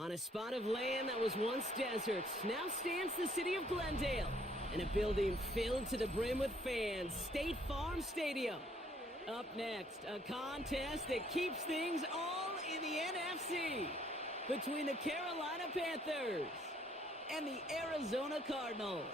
On a spot of land that was once desert, now stands the city of Glendale, in a building filled to the brim with fans, State Farm Stadium. Up next, a contest that keeps things all in the NFC, between the Carolina Panthers and the Arizona Cardinals.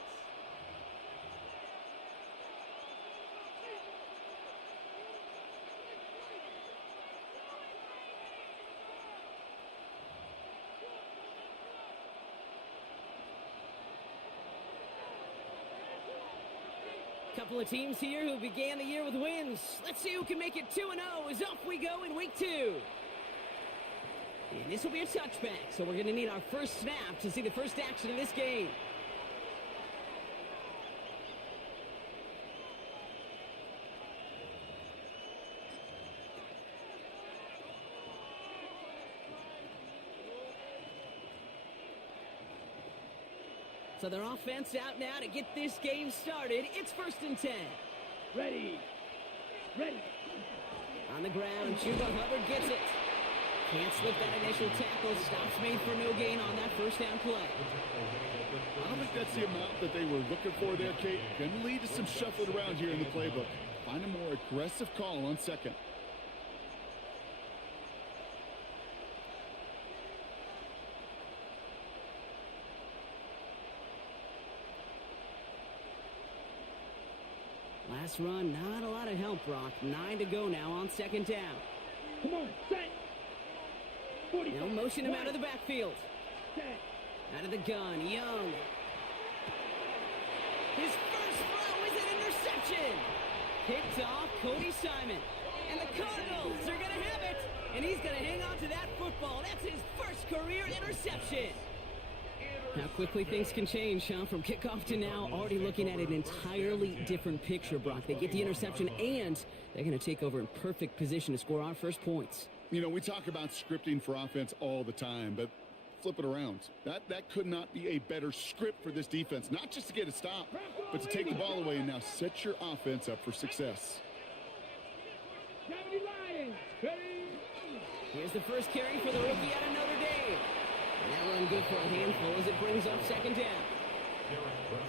Couple of teams here who began the year with wins. Let's see who can make it 2-0 as off we go in week 2. And this will be a touchback, so we're going to need our first snap to see the first action of this game. So their offense out now to get this game started. It's 1st and 10. Ready. On the ground, Chuba Hubbard gets it. Can't slip that initial tackle. Stops made for no gain on that first down play. I don't think that's the amount that they were looking for there, Kate. Going to lead to some shuffling around here in the playbook. Find a more aggressive call on second. Last run, not a lot of help, Brock. 9 to go now on 2nd down. Come on, set. 45. Now motion him out of the backfield. Set. Out of the gun, Young. His first throw is an interception. Picked off Cody Simon. And the Cardinals are going to have it. And he's going to hang on to that football. That's his first career interception. How quickly things can change, huh? From kickoff to now, already looking at an entirely different picture, Brock. They get the interception, and they're going to take over in perfect position to score our first points. You know, we talk about scripting for offense all the time, but flip it around. That could not be a better script for this defense. Not just to get a stop, but to take the ball away and now set your offense up for success. Here's the first carry for the rookie out of Notre Dame. And that run good for a handful as it brings up 2nd down.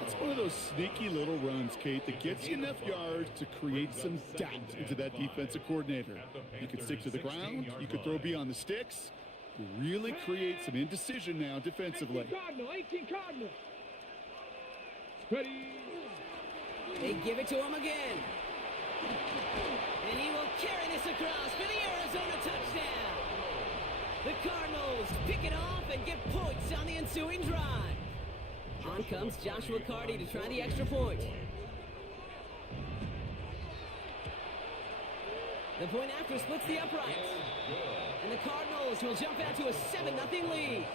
It's one of those sneaky little runs, Kate, that gets you enough yards to create some doubt into that defensive coordinator. You can stick to the ground. You can throw beyond the sticks. You really create some indecision now defensively. 18 Cardinals. Ready. They give it to him again. And he will carry this across for the Arizona touchdown. The Cardinals pick it off and get points on the ensuing drive. On comes Joshua Carty to try the extra point. The point after splits the uprights. And the Cardinals will jump out to a 7-0 lead.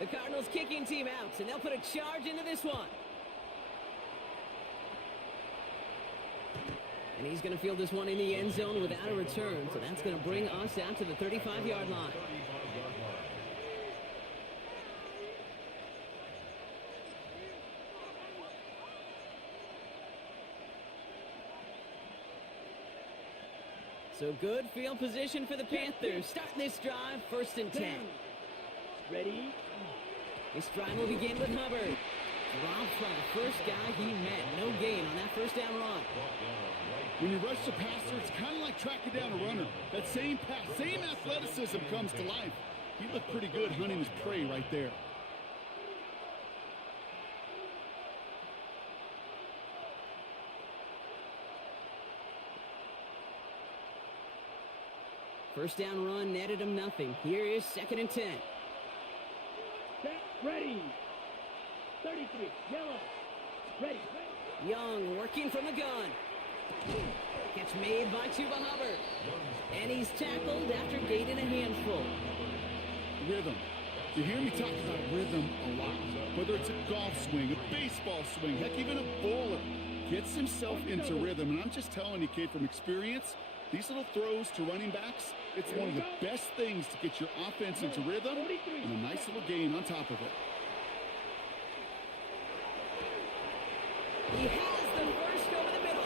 The Cardinals kicking team out, and they'll put a charge into this one. And he's going to field this one in the end zone without a return. So that's going to bring us out to the 35-yard line. So good field position for the Panthers. Starting this drive, 1st and 10. Ready. This drive will begin with Hubbard. Dropped by the first guy he met. No gain on that first down run. When you rush the passer, it's kind of like tracking down a runner. That same pass, same athleticism comes to life. He looked pretty good hunting his prey right there. First down run netted him nothing. Here is 2nd and 10. Set. Ready. 33. Yellow. Ready. Young working from the gun. Catch made by Chuba Hubbard. And he's tackled after gaining a handful. Rhythm. You hear me talk about rhythm a lot. Whether it's a golf swing, a baseball swing, heck, even a bowler gets himself into rhythm. And I'm just telling you, kid, from experience, these little throws to running backs, it's one of the best things to get your offense into rhythm and a nice little gain on top of it. He has the first over the middle.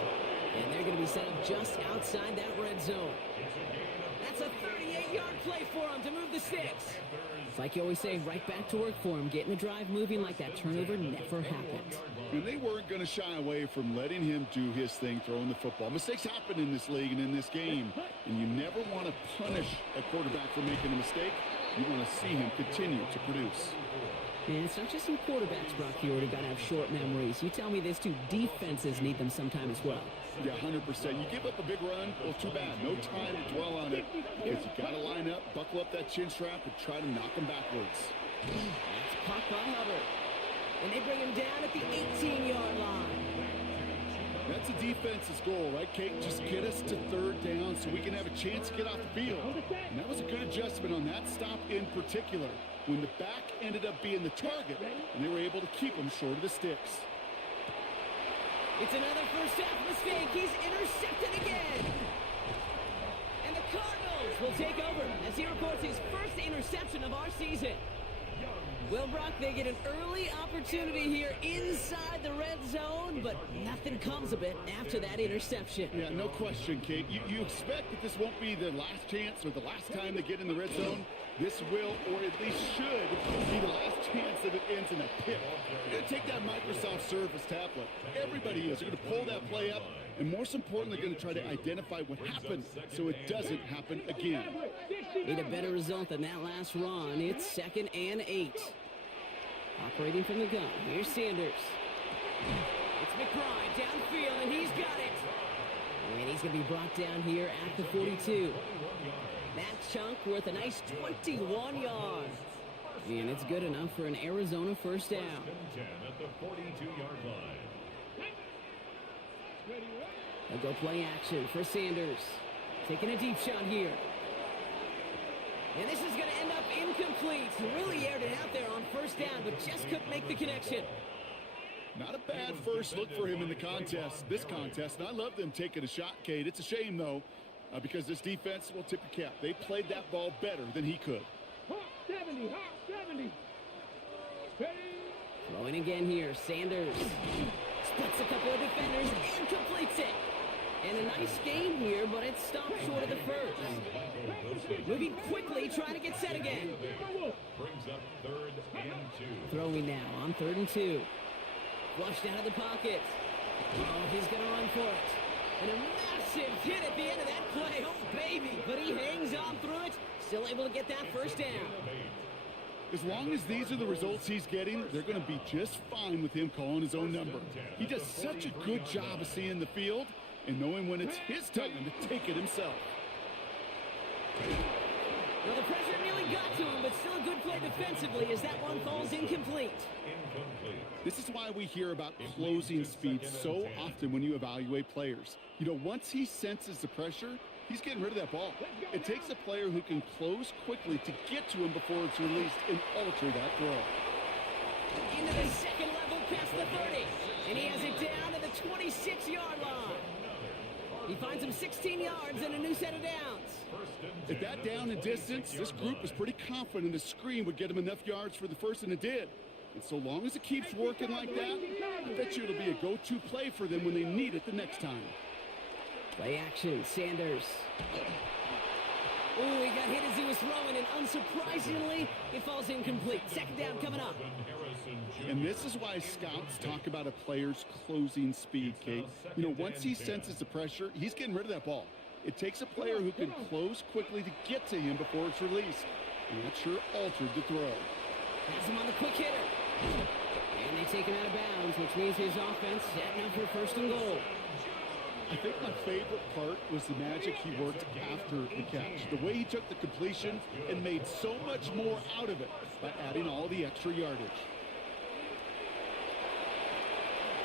And they're going to be set up just outside that red zone. That's a 38-yard play for him to move the sticks. It's like you always say, right back to work for him, getting the drive moving like that turnover never happened. And they weren't going to shy away from letting him do his thing, throwing the football. Mistakes happen in this league and in this game, and you never want to punish a quarterback for making a mistake. You want to see him continue to produce. And it's not just some quarterbacks, Brock. You already got to have short memories. You tell me this too, defenses need them sometime as well. Yeah, 100%. You give up a big run, well, too bad. No time to dwell on it because you got to line up, buckle up that chin strap, and try to knock him backwards. That's caught by Hubbard. And they bring him down at the 18-yard line. That's a defense's goal, right, Kate? Just get us to third down so we can have a chance to get off the field. And that was a good adjustment on that stop in particular, when the back ended up being the target, and they were able to keep him short of the sticks. It's another first half mistake. He's intercepted again. And the Cardinals will take over as he reports his first interception of our season. Well, Brock, they get an early opportunity here inside the red zone, but nothing comes of it after that interception. Yeah, no question, Kate. You expect that this won't be their last chance or the last time they get in the red zone. This will, or at least should, be the last chance that it ends in a pick. You're going to take that Microsoft Surface tablet. Everybody is. They're going to pull that play up, and most importantly, they're going to try to identify what happened so it doesn't happen again. Need a better result than that last run. It's 2nd and 8. Operating from the gun. Here's Sanders. It's McBride downfield, and he's got it. And he's going to be brought down here at the 42. That chunk worth a nice 21 yards. And it's good enough for an Arizona first down. At the 42-yard line. They'll go play action for Sanders. Taking a deep shot here. And this is going to end up incomplete. He really aired it out there on first down, but just couldn't make the connection. Not a bad first look for him in the contest, this contest. And I love them taking a shot, Kate. It's a shame, though, because this defense will tip your cap. They played that ball better than he could. 70, 70. Throwing again here, Sanders. Splits a couple of defenders and completes it. And a nice gain here, but it stopped short of the first. Moving quickly, trying to get set again. Brings up 3rd and 2. Throwing now on 3rd and 2. Flushed out of the pocket. Oh, he's going to run for it. And a massive hit at the end of that play. Oh, baby. But he hangs on through it. Still able to get that first down. As long as these are the results he's getting, they're going to be just fine with him calling his own number. He does such a good job of seeing the field and knowing when it's his time to take it himself. Well, the pressure nearly got to him, but still a good play defensively as that one falls incomplete. This is why we hear about closing speed so often when you evaluate players. You know, once he senses the pressure, he's getting rid of that ball. It takes a player who can close quickly to get to him before it's released and alter that throw. Into the second level past the 30. And he has it down to the 26-yard line. He finds him 16 yards and a new set of downs. At that down and distance, this group was pretty confident the screen would get him enough yards for the first, and it did. And so long as it keeps working like that, I bet you it'll be a go-to play for them when they need it the next time. Play action, Sanders. Oh, he got hit as he was throwing, and unsurprisingly, it falls incomplete. Second down coming up. And this is why scouts talk about a player's closing speed, Kate. You know, once he senses the pressure, he's getting rid of that ball. It takes a player who can close quickly to get to him before it's released. And that sure altered the throw. Has him on the quick hitter. And they take him out of bounds, which means his offense setting up for first and goal. I think my favorite part was the magic he worked after the catch. The way he took the completion and made so much more out of it by adding all the extra yardage.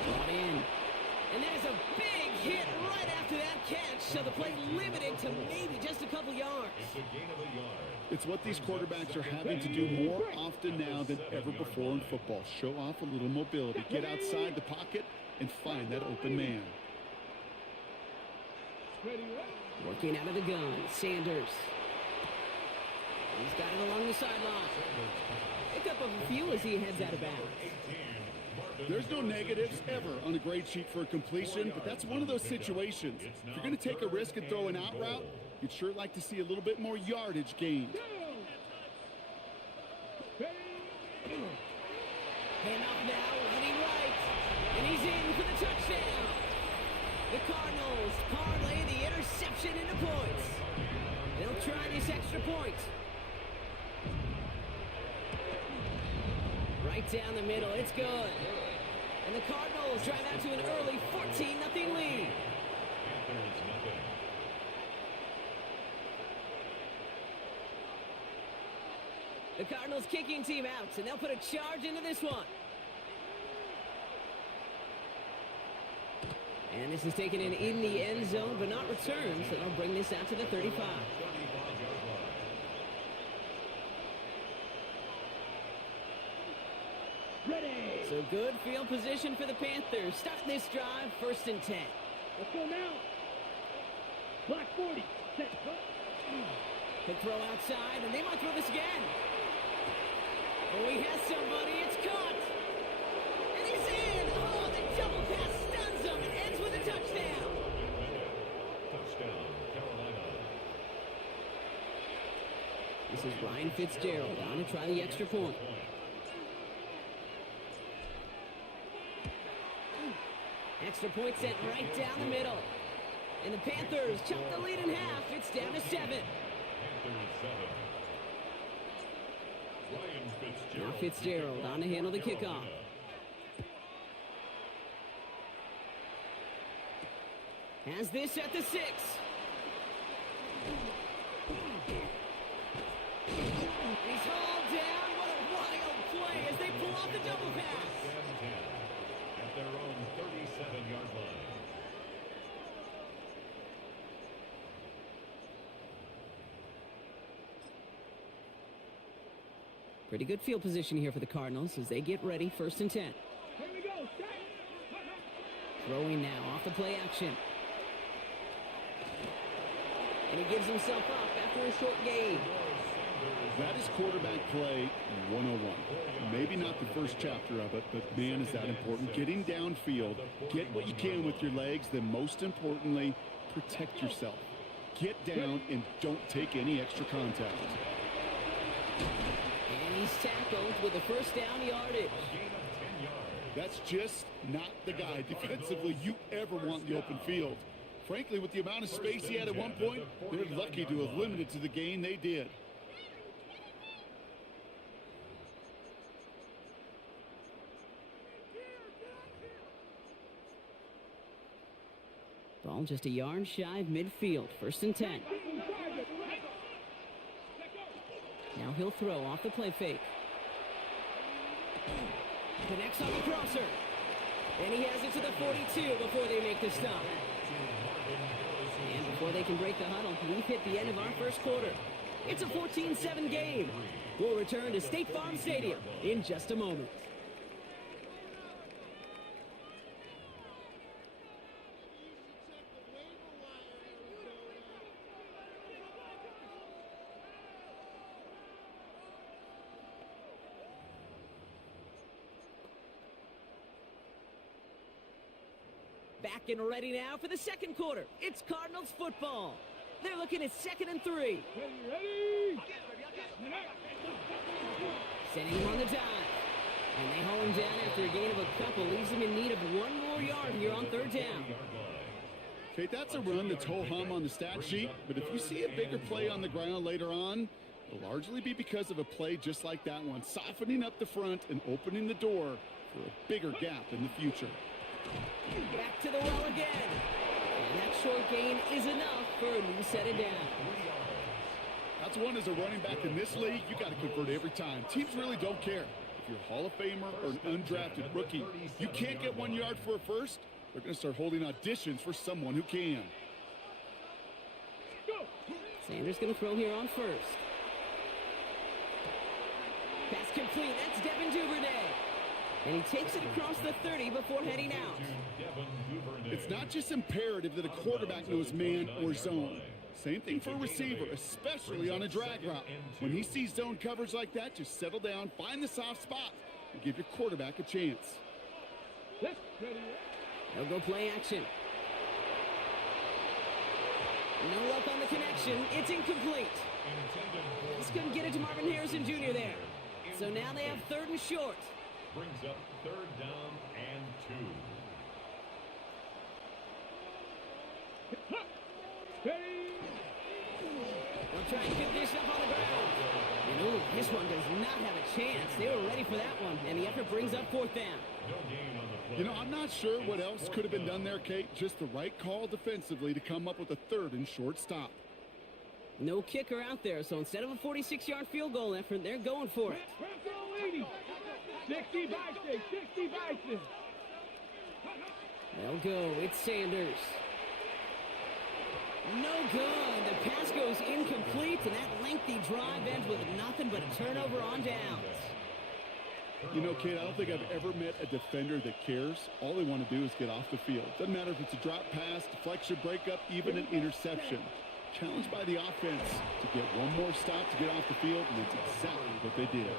Brought in. And there's a big hit right after that catch, so the play limited to maybe just a couple yards. It's what these quarterbacks are having to do more often now than ever before in football. Show off a little mobility, get outside the pocket, and find that open man. Working out of the gun, Sanders. He's got it along the sideline. Pick up a few as he heads out of bounds. There's no negatives ever on a grade sheet for a completion, but that's one of those situations. If you're going to take a risk and throw an out route, you'd sure like to see a little bit more yardage gained. Hand off now, running right. And he's in for the touchdown. The Cardinals parlay the interception into points. They'll try this extra point. Right down the middle, it's good. And the Cardinals drive out to an early 14-0 lead. The Cardinals kicking team out, and they'll put a charge into this one. And this is taken in the end zone, but not returned, so they'll bring this out to the 35. Ready. So good field position for the Panthers. Start this drive, 1st and 10. Let's go now. Black 40. Set. Go. Could throw outside, and they might throw this again. Oh, he has somebody. It's caught. And he's in. Oh, the double pass stuns him and ends with a touchdown. Touchdown, Carolina. This is Ryan Fitzgerald on to try the extra point. Extra point sent right down the middle. And the Panthers chop the lead in half. It's down to 7. Panthers 7. Now Fitzgerald on to handle the kickoff. Has this at the 6. He's hauled down. What a wild play as they pull off the double pass. At their own 37-yard line. Pretty good field position here for the Cardinals as they get ready, 1st and 10. Here we go. Throwing now off the play action. And he gives himself up after a short gain. That is quarterback play 101. Maybe not the first chapter of it, but man, is that important. Getting downfield, get what you can with your legs, then most importantly, protect yourself. Get down and don't take any extra contact. And he's tackled with a 1st down yardage. That's just not the guy defensively you ever want in the open field. Frankly, with the amount of space he had at one point, they're lucky to have limited to the gain they did. Ball just a yard shy of midfield, 1st and 10. Now he'll throw off the play fake. Connects on the crosser. And he has it to the 42 before they make the stop. And before they can break the huddle, we've hit the end of our 1st quarter. It's a 14-7 game. We'll return to State Farm Stadium in just a moment. Back and ready now for the 2nd quarter. It's Cardinals football. They're looking at 2nd and 3. Ready. Sending him on the dive. And they haul him down after a gain of a couple. Leaves him in need of 1 more yard here on 3rd down. Okay, that's a run that's ho-hum on the stat sheet, but if you see a bigger play on the ground later on, it'll largely be because of a play just like that one, softening up the front and opening the door for a bigger gap in the future. Back to the well again. And that short gain is enough for a new set of downs. That's one as a running back in this league, you got to convert every time. Teams really don't care. If you're a Hall of Famer or an undrafted rookie, you can't get 1 yard for a first, they're going to start holding auditions for someone who can. Sanders going to throw here on 1st. Pass complete. That's Devin Duvernay. And he takes it across the 30 before heading out. It's not just imperative that a quarterback knows man or zone. Same thing for a receiver, especially on a drag route. When he sees zone coverage like that, just settle down, find the soft spot, and give your quarterback a chance. Set. Ready. They'll go play action. No luck on the connection. It's incomplete. Just couldn't get it to Marvin Harrison Jr. there. So now they have 3rd and short. Brings up 3rd down and 2. Ready. They'll try and get this up on the ground. And ooh, this one does not have a chance. They were ready for that one. And the effort brings up 4th down. No gain on the play. You know, I'm not sure what else could have been done there, Kate. Just the right call defensively to come up with a 3rd and short stop. No kicker out there, so instead of a 46-yard field goal effort, they're going for it. Press 60 Bison. 60 Bison. They'll go. It's Sanders. No good. The pass goes incomplete, and that lengthy drive ends with nothing but a turnover on downs. You know, Kate, I don't think I've ever met a defender that cares. All they want to do is get off the field. Doesn't matter if it's a drop pass, deflection, breakup, even an interception. Challenged by the offense to get one more stop to get off the field, and that's exactly what they did.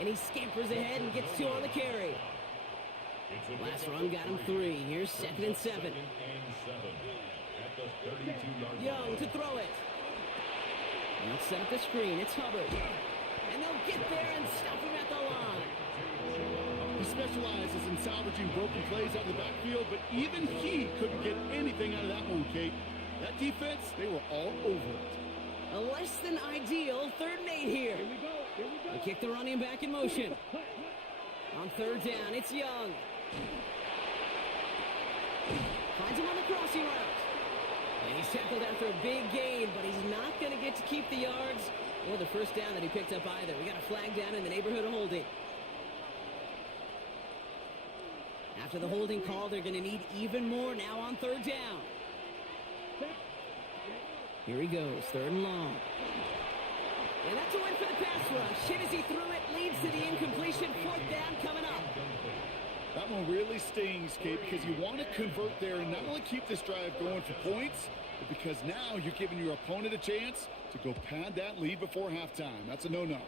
And he scampers ahead and gets 2 on the carry. Last run got him 3. Here's 2nd and 7. Young to throw it. They'll set up the screen. It's Hubbard. And they'll get there and stop him at the line. He specializes in salvaging broken plays out of the backfield, but even he couldn't get anything out of that one, Kate. That defense, they were all over it. A less than ideal 3rd and 8 here. Here we go. They kick the running back in motion. On 3rd down, it's Young. Finds him on the crossing route. And he's tackled after a big gain, but he's not going to get to keep the yards or the 1st down that he picked up either. We got a flag down in the neighborhood of holding. After the holding call, they're going to need even more now on 3rd down. Here he goes, 3rd and long. And that's a win for the pass rush. Hit as he threw it, leads to the incompletion. 4th down coming up. That one really stings, Kate, because you want to convert there and not only keep this drive going for points, but because now you're giving your opponent a chance to go pad that lead before halftime. That's a no-no.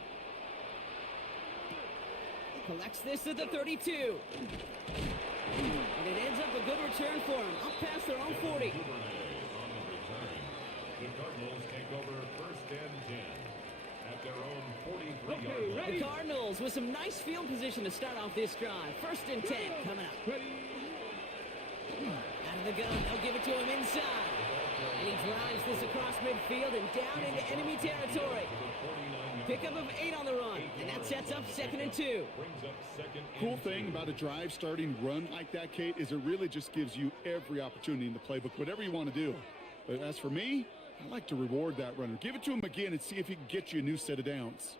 Collects this at the 32. And it ends up a good return for him. Up past their own 40. The Cardinals take over 1st and 10 at their own 43-yard line. The Cardinals with some nice field position to start off this drive. 1st and 10 coming up. Out of the gun, they'll give it to him inside. And he drives this across midfield and down into enemy territory. Pickup of 8 on the run, and that sets up 2nd and 2. Cool thing about a drive starting run like that, Kate, is it really just gives you every opportunity in the playbook, whatever you want to do. But as for me, I like to reward that runner. Give it to him again and see if he can get you a new set of downs.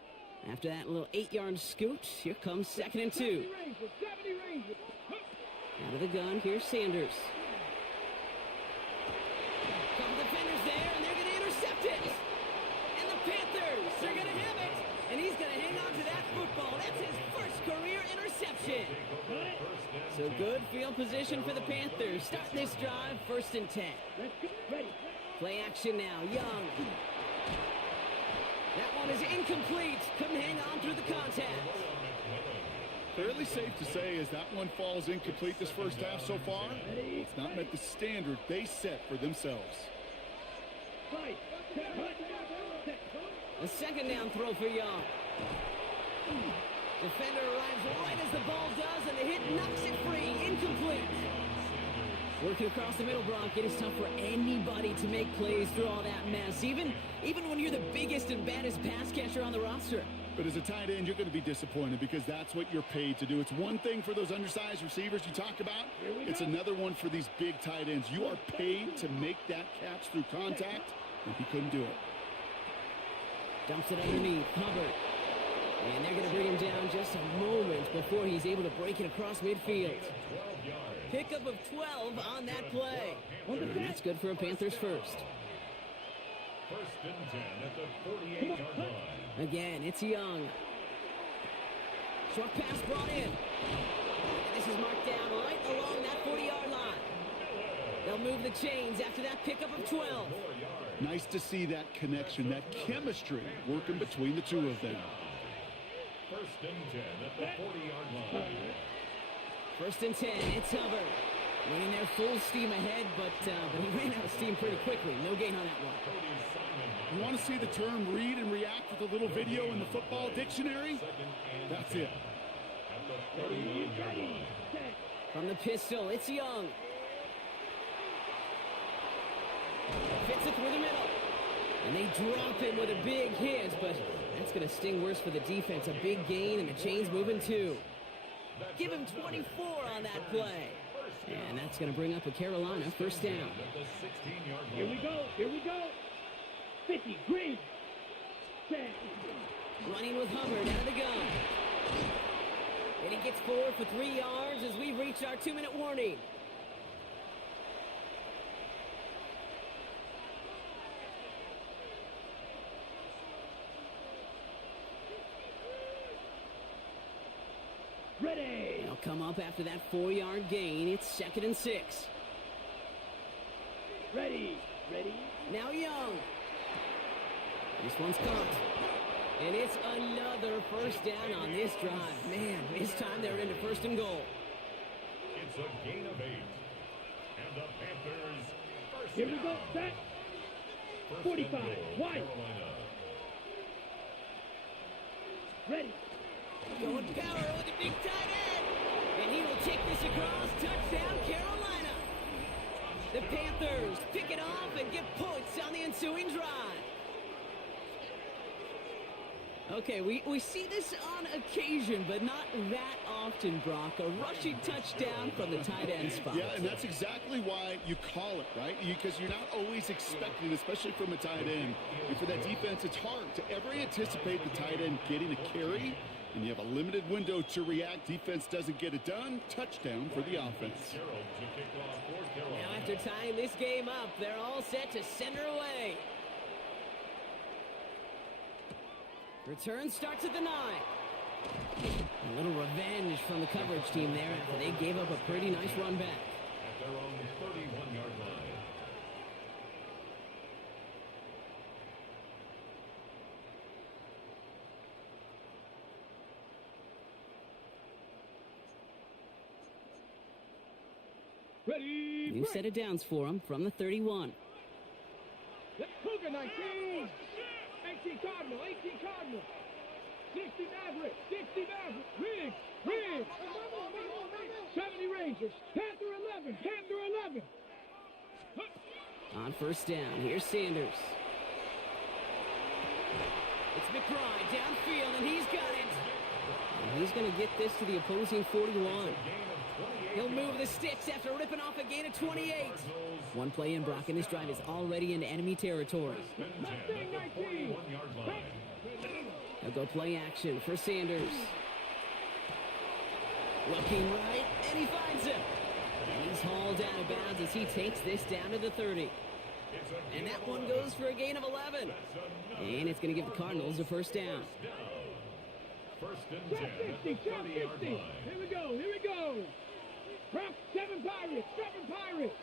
After that little 8-yard scoot, here comes 2nd and 2. Out of the gun, here's Sanders. Couple defenders there, and they're going to intercept it. And the Panthers are going to have it. And he's going to hang on to that football. That's his 1st career interception. So good field position for the Panthers. Starting this drive, 1st and 10. Play action now, Young. That one is incomplete. Couldn't hang on through the contact. Fairly safe to say as that one falls incomplete this 1st half so far, it's not met the standard they set for themselves. A 2nd down throw for Young. Defender arrives right as the ball does, and the hit knocks it free. Incomplete. Working across the middle, Brock, it is tough for anybody to make plays through all that mess, even when you're the biggest and baddest pass catcher on the roster. But as a tight end, you're going to be disappointed because that's what you're paid to do. It's one thing for those undersized receivers you talk about. It's another one for these big tight ends. You are paid to make that catch through contact, and he couldn't do it. Dumps it underneath, Hubbard. And they're going to bring him down just a moment before he's able to break it across midfield. Pickup of 12 on that play. And that's good for a Panthers 1st. 1st and 10 at the 48-yard line. Again, it's Young. Short pass brought in. And this is marked down right along that 40-yard line. They'll move the chains after that pickup of 12. Nice to see that connection, that chemistry working between the two of them. 1st and 10 at the 40-yard line. First and 10, it's Hubbard. Running there full steam ahead, but he ran out of steam pretty quickly. No gain on that one. You want to see the term read and react with a little video in the football dictionary? That's it. From the pistol, it's Young. Fits it through the middle. And they drop him with a big hit, but that's going to sting worse for the defense. A big gain, and the chain's moving too. Give him 24 on that play. And that's going to bring up a Carolina first down. Here we go. Here we go. 50, green. 10. Running with Hubbard out of the gun. And he gets forward for 3 yards as we reach our 2-minute warning. Ready. They'll come up after that 4-yard gain. It's 2nd and 6. Ready. Ready. Now Young. This one's caught. And it's another first down on this drive. Man, this time they're into 1st and goal. It's a gain of 8. And the Panthers first Here we down. go. Set. First 45. and goal, White. Carolina. Ready. Going power with a big tight end. And he will take this across. Touchdown, Carolina. The Panthers pick it off and get points on the ensuing drive. Okay, we see this on occasion, but not that often, Brock. A rushing touchdown from the tight end spot. Yeah, and that's exactly why you call it, right? Because you're not always expecting, especially from a tight end. And for that defense, it's hard to ever anticipate the tight end getting a carry, and you have a limited window to react. Defense doesn't get it done. Touchdown for the offense. Now after tying this game up, they're all set to send her away. Return starts at the 9. A little revenge from the coverage team there after they gave up a pretty nice run back. At their own 31-yard line. Ready. New set of downs for them from the 31. PHOGH 19. 18 Cardinal. 18 Cardinal. 60 Maverick. 60 Maverick. Riggs. Riggs. 70 Rangers. Panther 11. Panther 11. On first down, here's Sanders. It's McBride downfield, and he's got it. And he's going to get this to the opposing 41. He'll move the sticks after ripping off a gain of 28. One play in, Brock, and this drive is already into enemy territory. They'll go play action for Sanders. Looking right, and he finds him. And he's hauled out of bounds as he takes this down to the 30. And that one goes for a gain of 11. And it's going to give the Cardinals a first down. First and 10 Shot 50, shot 50. Here we go, here we go. Rock 7 Pirates, 7 Pirates.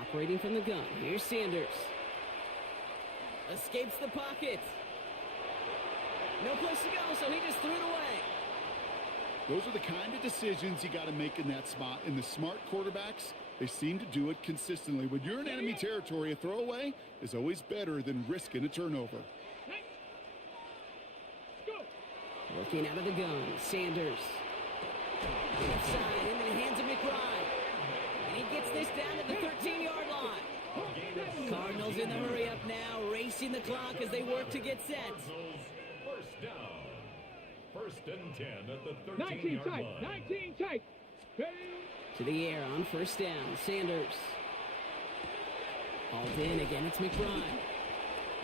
Operating from the gun, here's Sanders. Escapes the pocket. No place to go, so he just threw it away. Those are the kind of decisions you got to make in that spot. And the smart quarterbacks, they seem to do it consistently. When you're in enemy territory, a throwaway is always better than risking a turnover. Looking out of the gun, Sanders. Left side into the hands of McBride. And he gets this down to the 13-yard line. Cardinals in the hurry up now, racing the clock as they work to get set. First down. First and 10 at the 19 13-yard tight, line. 19 tight. To the air on first down, Sanders. Hauled in again, it's McBride.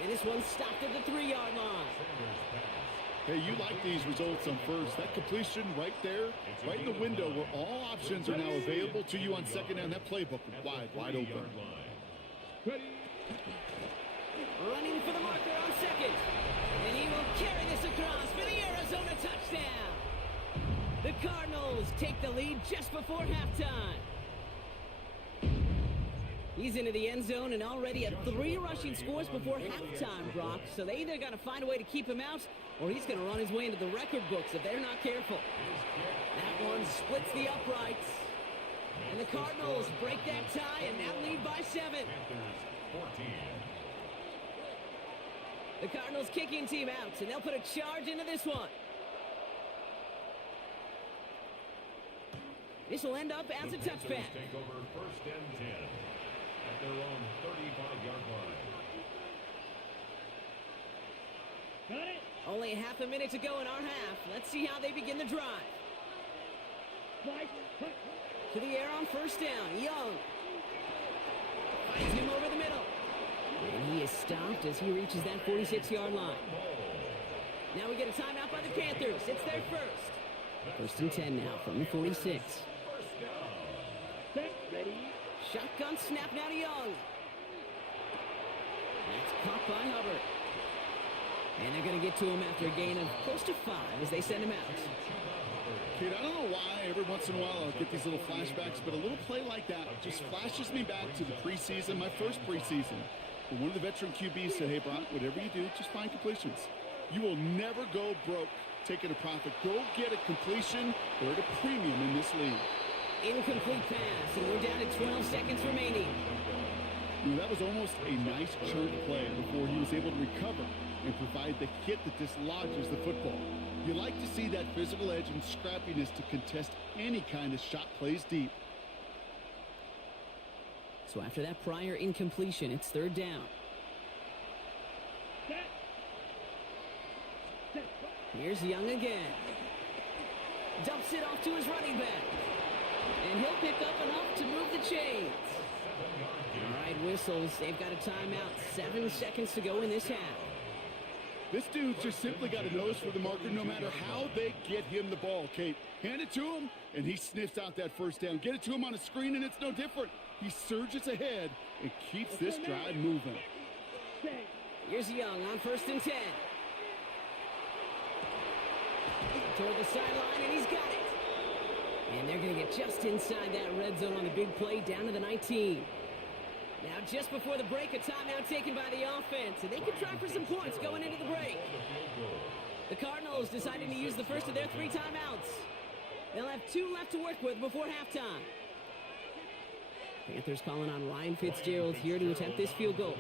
And this one stopped at the 3-yard line. Hey, you like these results on first. That completion right there, right in the window where all options are now available to you on second down. That playbook wide open. Running for the marker on second. And he will carry this across for the Arizona touchdown. The Cardinals take the lead just before halftime. He's into the end zone and already at 3 rushing scores before halftime, Brock. So they either got to find a way to keep him out, or he's going to run his way into the record books if they're not careful. That one splits the uprights. And the Cardinals break that tie and now lead by 7. Panthers 14. The Cardinals kicking team out, and they'll put a charge into this one. This will end up as a touchback. Take over first and 10 at their own 35-yard line. Got it. Only half a minute to go in our half. Let's see how they begin the drive. Fight. To the air on first down. Young finds him over the middle. And he is stopped as he reaches that 46-yard line. Now we get a timeout by the Panthers. It's their first. First and 10 now from the 46. Set. Ready. Shotgun snap now to Young. That's caught by Hubbard. And they're going to get to him after a gain of close to 5 as they send him out. Kid, I don't know why every once in a while I'll get these little flashbacks, but a little play like that just flashes me back to the preseason, my first preseason. When one of the veteran QBs said, hey, Brock, whatever you do, just find completions. You will never go broke taking a profit. Go get a completion. They're at a premium in this league. Incomplete pass, and we're down to 12 seconds remaining. That was almost a nice chunk play before he was able to recover and provide the hit that dislodges the football. You like to see that physical edge and scrappiness to contest any kind of shot plays deep. So after that prior incompletion, it's third down. Set. Set. Here's Young again. Dumps it off to his running back. And he'll pick up enough to move the chains. All right, whistles. They've got a timeout. 7 seconds to go in this half. This dude's just simply got a nose for the marker no matter how they get him the ball, Kate. Hand it to him, and he sniffs out that first down. Get it to him on a screen, and it's no different. He surges ahead and keeps this drive moving. Here's Young on first and 10. Toward the sideline, and he's got it. And they're going to get just inside that red zone on the big play down to the 19. Now, just before the break, a timeout taken by the offense, and they can try for some points going into the break. The Cardinals deciding to use the first of their 3 timeouts. They'll have 2 left to work with before halftime. Panthers calling on Ryan Fitzgerald here to attempt this field goal.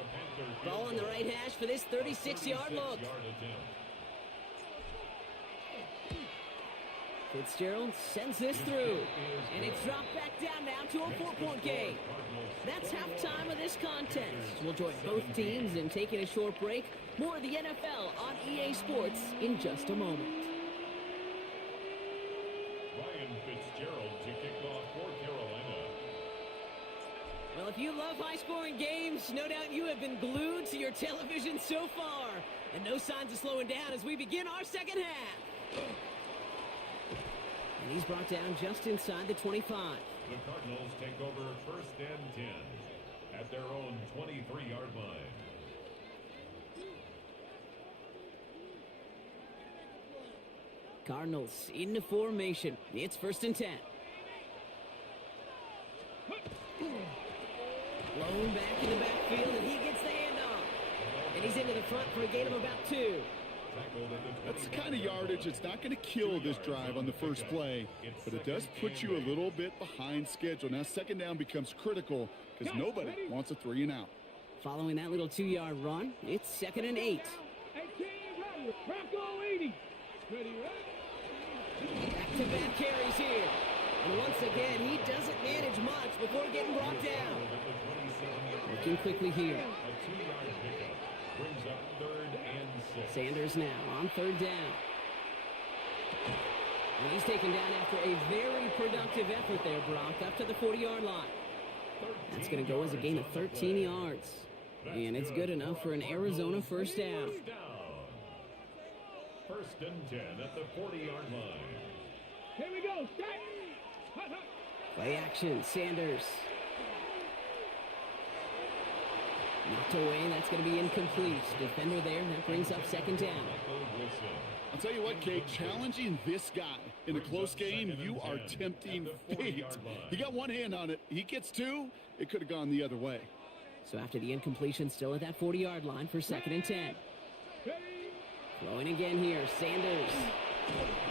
Ball on the right hash for this 36-yard look. Fitzgerald sends this through, and it's dropped back down now to a 4-point game. That's halftime of this contest. We'll join both teams in taking a short break. More of the NFL on EA Sports in just a moment. Ryan Fitzgerald to kick off for Carolina. Well, if you love high-scoring games, no doubt you have been glued to your television so far. And no signs of slowing down as we begin our second half. And he's brought down just inside the 25. The Cardinals take over first and 10 at their own 23-yard line. Cardinals into formation. It's first and 10. Blown back in the backfield, and he gets the handoff. And he's into the front for a gain of about 2. That's the kind of yardage that's not going to kill this drive on the first play, but it does put you a little bit behind schedule. Now second down becomes critical because nobody wants a 3 and out. Following that little 2-yard run, it's second and 8. Back-to-back carries here. And once again, he doesn't manage much before getting brought down. Looking quickly here. A 2-yard pickup brings up third and 6. Sanders now on third down. And he's taken down after a very productive effort there, Brock, up to the 40-yard line. That's going to go as a gain of 13 yards. And it's good enough for an Arizona first down. First and 10 at the 40-yard line. Here we go. Play action, Sanders. Knocked away, and that's going to be incomplete. Defender there, and that brings up second down. I'll tell you what, Kate, challenging this guy in a close game, you are tempting fate. He got one hand on it. He gets two. It could have gone the other way. So after the incompletion, still at that 40-yard line for second and 10. Throwing again here, Sanders.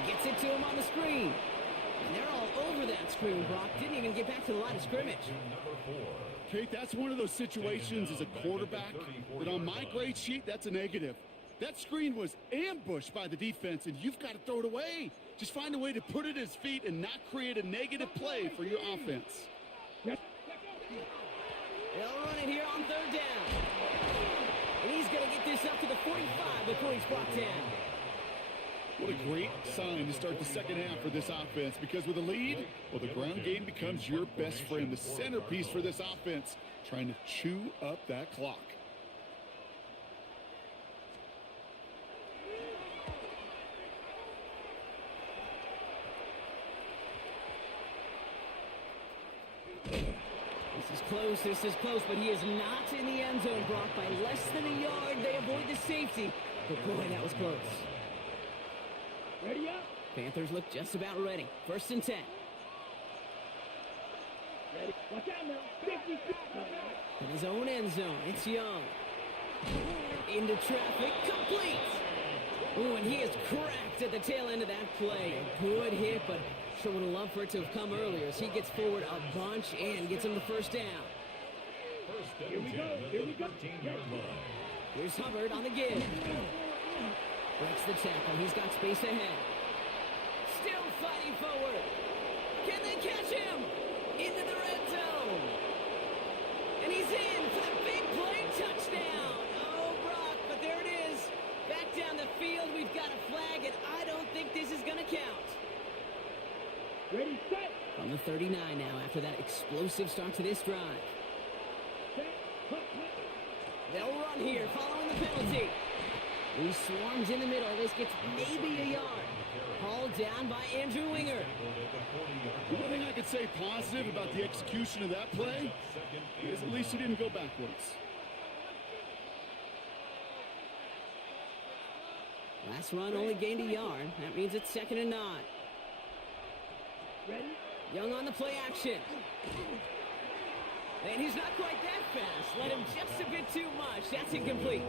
Gets it to him on the screen. And they're all over that screen, Brock. Didn't even get back to the line of scrimmage. Kate, that's one of those situations as a quarterback that on my grade sheet, that's a negative. That screen was ambushed by the defense, and you've got to throw it away. Just find a way to put it at his feet and not create a negative play for your offense. They'll run it here on third down. And he's going to get this up to the 45 before he's brought down. What a great sign to start the second half for this offense, because with a lead, well, the ground game becomes your best friend, the centerpiece for this offense, trying to chew up that clock. This is close, but he is not in the end zone, Brock. By less than a yard, they avoid the safety. But boy, that was close. Ready up. Panthers look just about ready. First and 10. Ready. Watch out now. 56. In his own end zone, it's Young. Into traffic, complete. Ooh, and he is cracked at the tail end of that play. A good hit, but sure would have loved for it to have come earlier as he gets forward a bunch and gets him the first down. Here we go. Here we go. Here's Hubbard on the give. Breaks the tackle. He's got space ahead. Still fighting forward. Can they catch him? Into the red zone. And he's in for the big play touchdown. Oh, Brock, but there it is. Back down the field, we've got a flag, and I don't think this is going to count. Ready, set. From the 39 now after that explosive start to this drive. They'll run here following the penalty. He swarms in the middle. This gets maybe a yard. Hauled down by Andrew Winger. The one thing I could say positive about the execution of that play is at least he didn't go backwards. Last run only gained a yard. That means it's second and 9. Ready. Young on the play action. And he's not quite that fast. Let him just a bit too much. That's incomplete.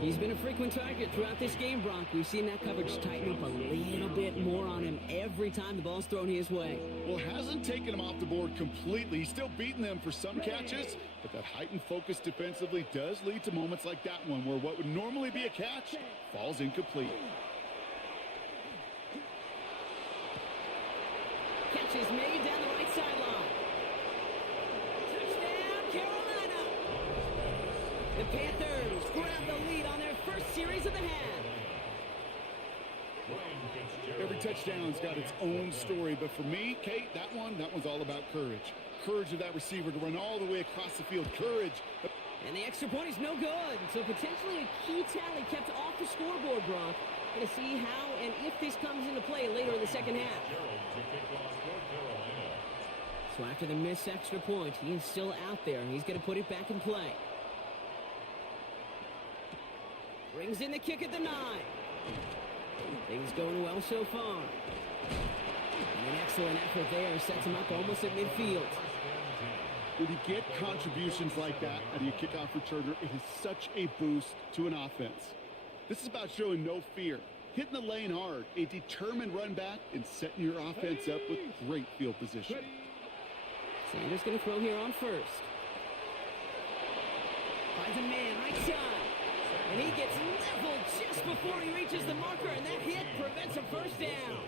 He's been a frequent target throughout this game, Brock. We've seen that coverage tighten up a little bit more on him every time the ball's thrown his way. Well, hasn't taken him off the board completely. He's still beating them for some catches, but that heightened focus defensively does lead to moments like that one where what would normally be a catch falls incomplete. Catch is made down the right sideline. Touchdown, Carolina! The Panthers grab the lead on their first series of the half. Every touchdown's got its own story, but for me, Kate, that one's all about courage. Courage of that receiver to run all the way across the field. Courage. And the extra point is no good. So potentially a key tally kept off the scoreboard, Brock. Going to see how and if this comes into play later in the second half. So after the missed extra point, he is still out there. He's going to put it back in play. Brings in the kick at the 9. Things going well so far. And an excellent effort there sets him up almost at midfield. When you get contributions like that out of your kickoff returner, it is such a boost to an offense. This is about showing no fear, hitting the lane hard, a determined run back, and setting your offense up with great field position. Sanders going to throw here on first. Finds a man right side. And he gets leveled just before he reaches the marker, and that hit prevents a first down.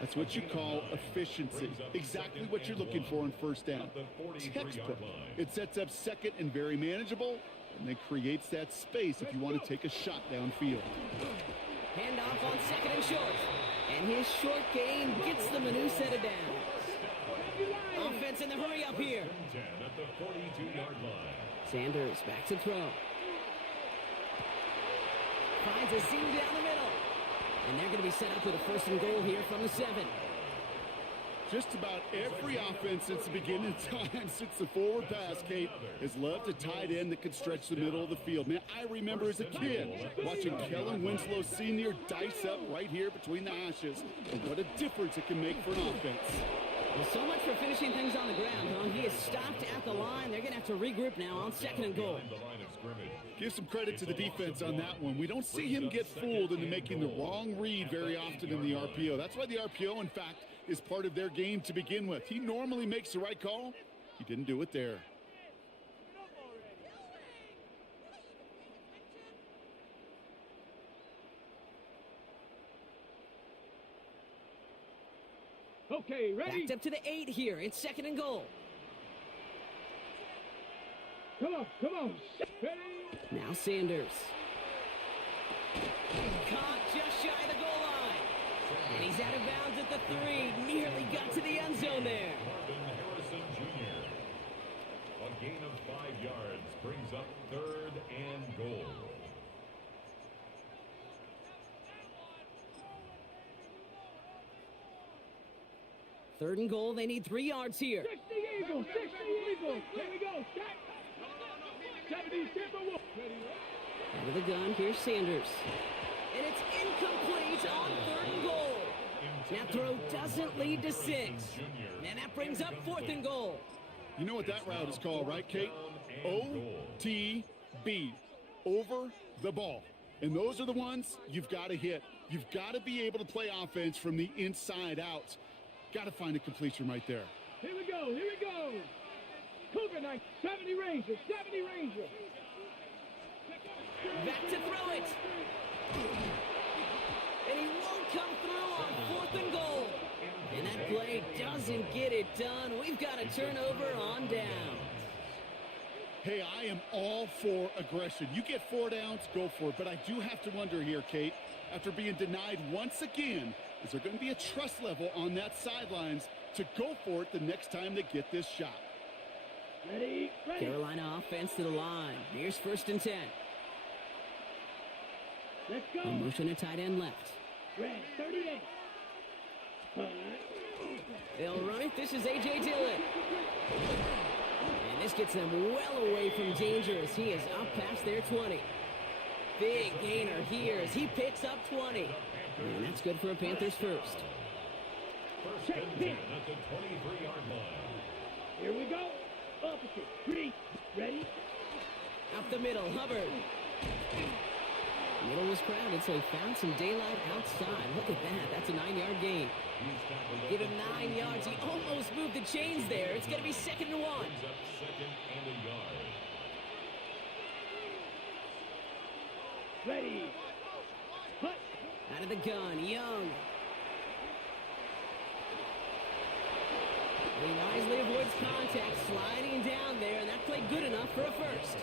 That's what you call efficiency. Exactly what you're looking for on first down. Textbook. It sets up second and very manageable, and then creates that space if you want to take a shot downfield. Handoff on second and short. And his short gain gets them a new set of downs. Offense in the hurry up here. Sanders back to throw. Finds a seam down the middle. And they're going to be set up with a first and goal here from the 7. Just about every offense since the beginning of time, since the forward pass, Kate, has loved a tight end that could stretch the middle of the field. Man, I remember as a kid watching Kellen Winslow Sr. dice up right here between the hashes. And what a difference it can make for an offense. Well, so much for finishing things on the ground, huh? He is stopped at the line. They're going to have to regroup now on 2nd and goal. Give some credit to the defense on that one. We don't see him get fooled into making the wrong read very often in the RPO. That's why the RPO, in fact, is part of their game to begin with. He normally makes the right call. He didn't do it there. Okay, ready? Backed up to the 8 here. It's 2nd and goal. Come on, come on. Ready? Now Sanders. Caught just shy of the goal line. And he's out of bounds at the 3. Nearly got to the end zone there. Marvin Harrison Jr. A gain of 5 yards brings up 3rd and goal. Third and goal. They need 3 yards here. 60 Eagles, 60 Eagles. Here we go. Set. 70 Timberwolves. Ready? Out of the gun, here's Sanders. And it's incomplete on 3rd and goal. That throw doesn't lead to 6. And that brings up 4th and goal. You know what that route is called, right, Kate? OTB. Over the ball. And those are the ones you've got to hit. You've got to be able to play offense from the inside out. Got to find a completion right there. Here we go, here we go. Cougar 9, 70 Rangers, 70 Rangers. Back to throw it. And he won't come through on 4th and goal. And that play doesn't get it done. We've got a turnover on down. Hey, I am all for aggression. You get 4 downs, go for it. But I do have to wonder here, Kate, after being denied once again, is there going to be a trust level on that sidelines to go for it the next time they get this shot? Ready, ready. Carolina offense to the line. Here's 1st and 10. Let's go. A motion to tight end left. Red, 38. They'll run it. This is A.J. Dillon. And this gets them well away from danger as he is up past their 20. Big gainer here as he picks up 20. And that's good for a Panthers first. First and 10 at the 23-yard line. Here we go. Opposite. 3. Ready? Up the middle, Hubbard. Middle was crowded, so he found some daylight outside. Look at that. That's a 9-yard gain. Give him 9 yards. He almost moved the chains there. It's going to be 2nd and 1. Brings up 2nd and a yard. Ready. Hut. Out of the gun, Young. He wisely avoids contact, sliding down there, and that played good enough for a first.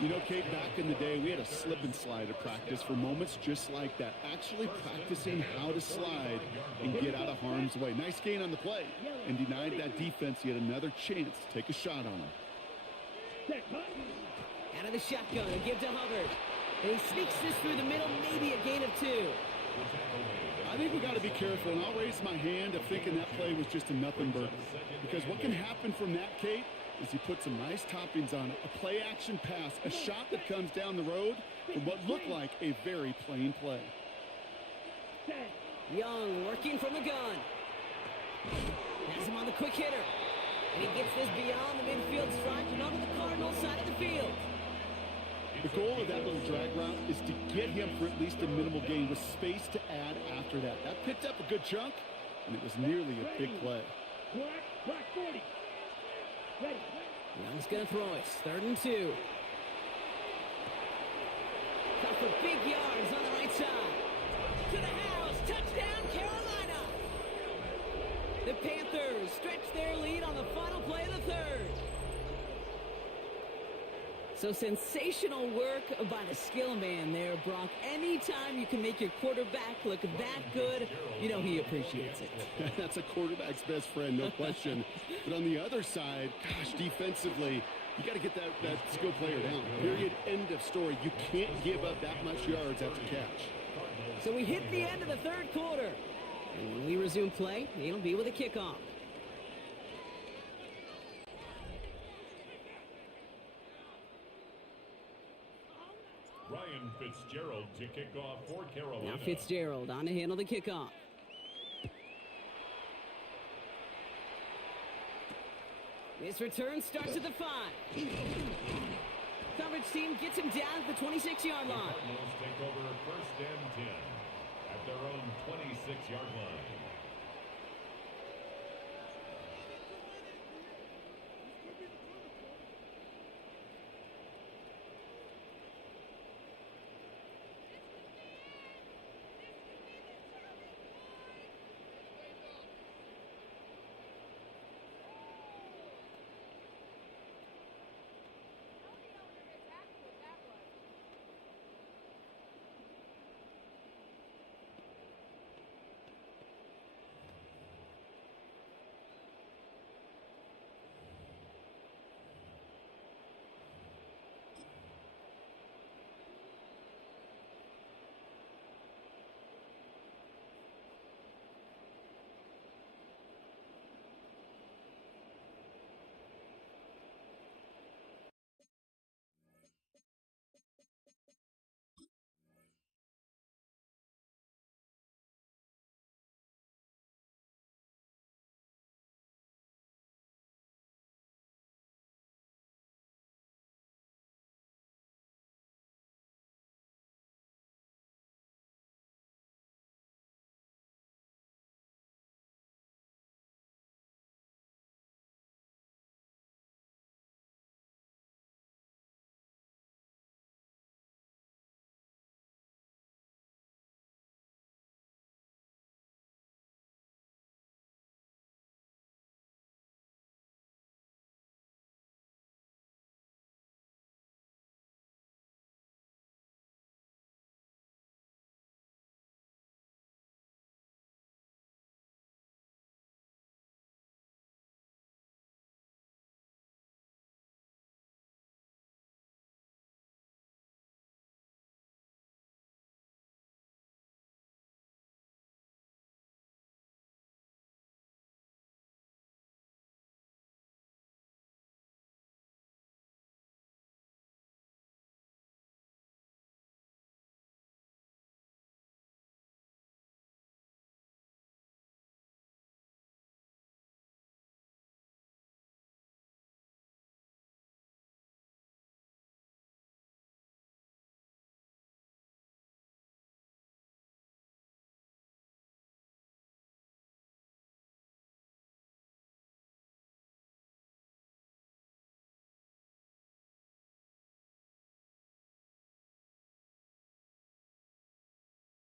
You know, Kate, back in the day, we had a slip and slide at practice for moments just like that. Actually practicing how to slide and get out of harm's way. Nice gain on the play, and denied that defense yet another chance to take a shot on him. Out of the shotgun, and give to Hubbard. And he sneaks this through the middle, maybe a gain of 2. I think we got to be careful, and I'll raise my hand of thinking that play was just a nothing burger. Because what can happen from that, Kate, is he puts some nice toppings on it. A play-action pass, a shot that comes down the road from what looked like a very plain play. Young working from the gun. Has him on the quick hitter. And he gets this beyond the midfield stripe and onto the Cardinals side of the field. The goal of that little drag route is to get him for at least a minimal gain with space to add after that. That picked up a good chunk, and it was nearly a big play. Black 40. Ready. Young's going to throw it. 3rd and 2. Cut for big yards on the right side. To the house. Touchdown, Carolina. The Panthers stretch their lead on the final play of the 3rd. So sensational work by the skill man there, Brock. Anytime you can make your quarterback look that good, you know he appreciates it. That's a quarterback's best friend, no question. But on the other side, gosh, defensively, you got to get that skill player down. Period. End of story. You can't give up that much yards after catch. So we hit the end of the 3rd quarter. And when we resume play, it'll be with a kickoff. Ryan Fitzgerald to kick off for Carolina. Now Fitzgerald on to handle the kickoff. This return starts at the 5. Coverage team gets him down at the 26-yard line. The Cardinals take over 1st and 10 at their own 26-yard line.